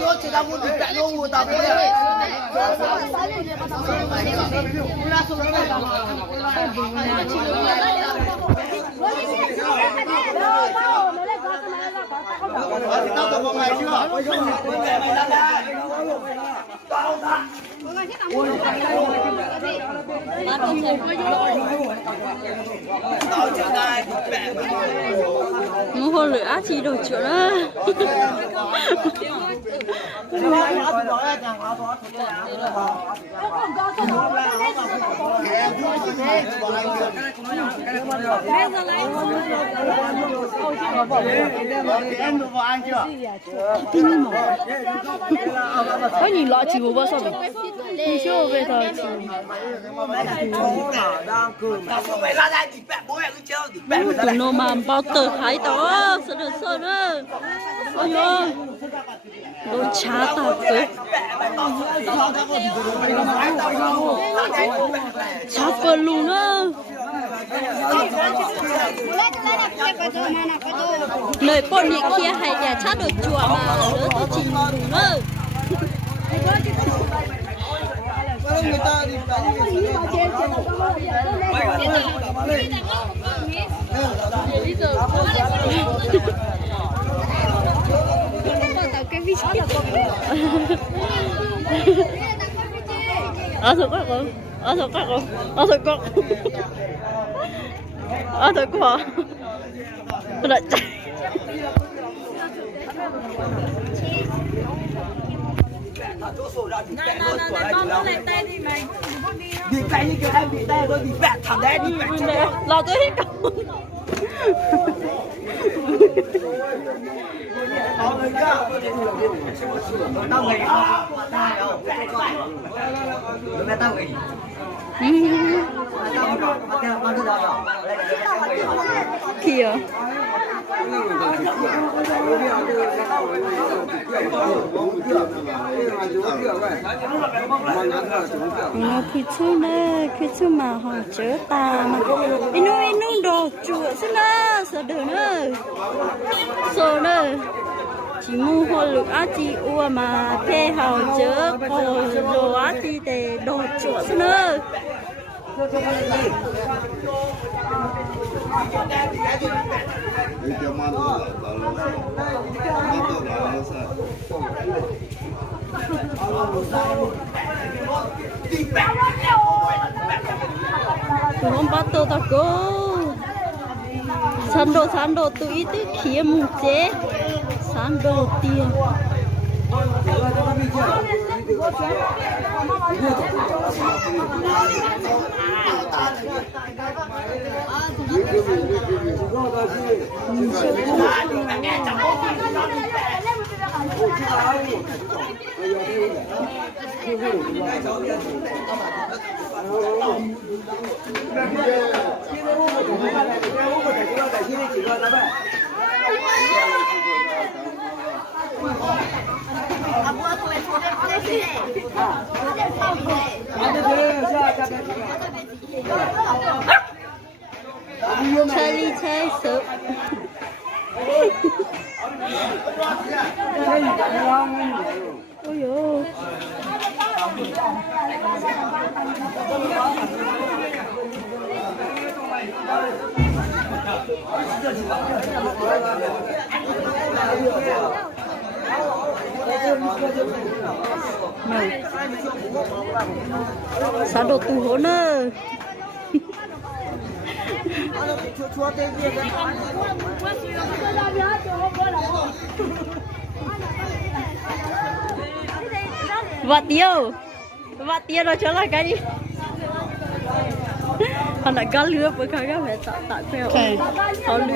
nó chỉ là một cái nó một tao đấy. Tao tao con mày chưa? mua hồ lửa chỉ đồ chuyện đó có nhìn lọ chỉ bao sao vậy? Đi chưa về thôi chỉ. Tụi nó mà bao tử hải đó, sợ được sợ nữa. Ôi ơi, đồ chả tao cứ. Chả cơ luôn á. Lời bọn nhị kia hay nhà chát được chùa mà đứa tôi chỉ đủ nữa. Người ta đi ở thôi các con, ở thôi các con, ở thôi con, ở thôi con, đợi chạy. đi cái như kiểu em bị tay rồi bị bẹt thằng đấy đi bẹt lo tôi hết đâu. tao nghỉ tao nghỉ kìa nó khi chứ mà họ chớ ta mà inu đồ chùa xin nữa sợ được nữa sợ nữa chỉ mua hoa lục á chị ua mà phê hào chớ còn đồ á chị để đồ chùa xin nữa tụi không bắt tôi ta cô sắn đồ tụi ít kia mù chế sắn đồ tiền chơi đi chơi sớm ôi dồi sao đồ tù hổ nơ vặt tiêu rồi trở lại cái gì họ lại có lừa với cái phải tạo tạo theo họ lừa đi